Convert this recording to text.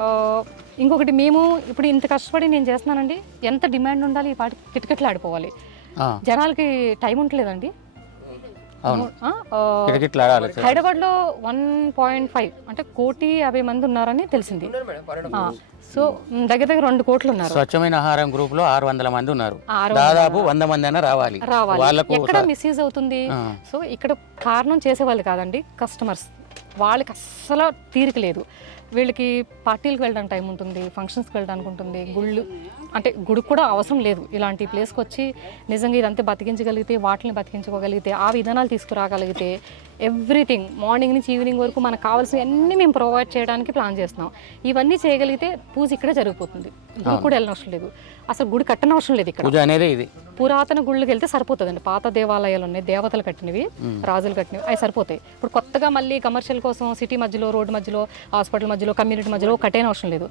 ఆ, ఇంకొకటి మేము ఇప్పుడు ఇంత కష్టపడి నేను చేస్తున్నానండి. ఎంత డిమాండ్ ఉండాలి ఈ పాటి కిటకిటలు ఆడిపోవాలి ఆ, జనాలకి టైం ఆడాలి సార్. హైదరాబాద్లో వన్ పాయింట్ ఫైవ్ అంటే కోటి యాభై మంది ఉన్నారని తెలిసింది. సో దగ్గర దగ్గర రెండు కోట్లు ఉన్నారు. స్వచ్ఛమైన ఆహారం గ్రూప్లో ఆరు వందల మంది ఉన్నారు. ఆరు దాదాపు వంద మంది అయినా రావాలి. రావాలి. ఎక్కడ మిస్యూజ్ అవుతుంది. సో ఇక్కడ కారణం చేసేవాళ్ళు కాదండి కస్టమర్స్ వాళ్ళకి అస్సలు తీరిక లేదు. వీళ్ళకి పార్టీలకు వెళ్ళడానికి టైం ఉంటుంది ఫంక్షన్స్కి వెళ్ళడానికి ఉంటుంది గుళ్ళు అంటే గుడికి కూడా అవసరం లేదు. ఇలాంటి ప్లేస్కి వచ్చి నిజంగా ఇదంతా బతికించగలిగితే వాటిని బతికించుకోగలిగితే ఆ విధానాలు తీసుకురాగలిగితే ఎవ్రీథింగ్ మార్నింగ్ నుంచి ఈవినింగ్ వరకు మనకు కావాల్సిన అన్ని మేము ప్రొవైడ్ చేయడానికి ప్లాన్ చేస్తున్నాం. ఇవన్నీ చేయగలిగితే పూజ ఇక్కడే జరిగిపోతుంది. గుడి కూడా వెళ్ళనవసరం లేదు. అసలు గుడి కట్టనవసరం లేదు ఇక్కడ. అనేది ఇది. పురాతన గుళ్ళకి వెళ్తే సరిపోతుందండి. పాత దేవాలయాలు ఉన్నాయి దేవతలు కట్టినవి రాజులు కట్టినవి అవి సరిపోతాయి. ఇప్పుడు కొత్తగా మళ్ళీ కమర్షియల్ కోసం సిటీ మధ్యలో రోడ్డు మధ్యలో హాస్పిటల్ మధ్యలో కమ్యూనిటీ మధ్యలో కట్టేన అవసరం లేదు.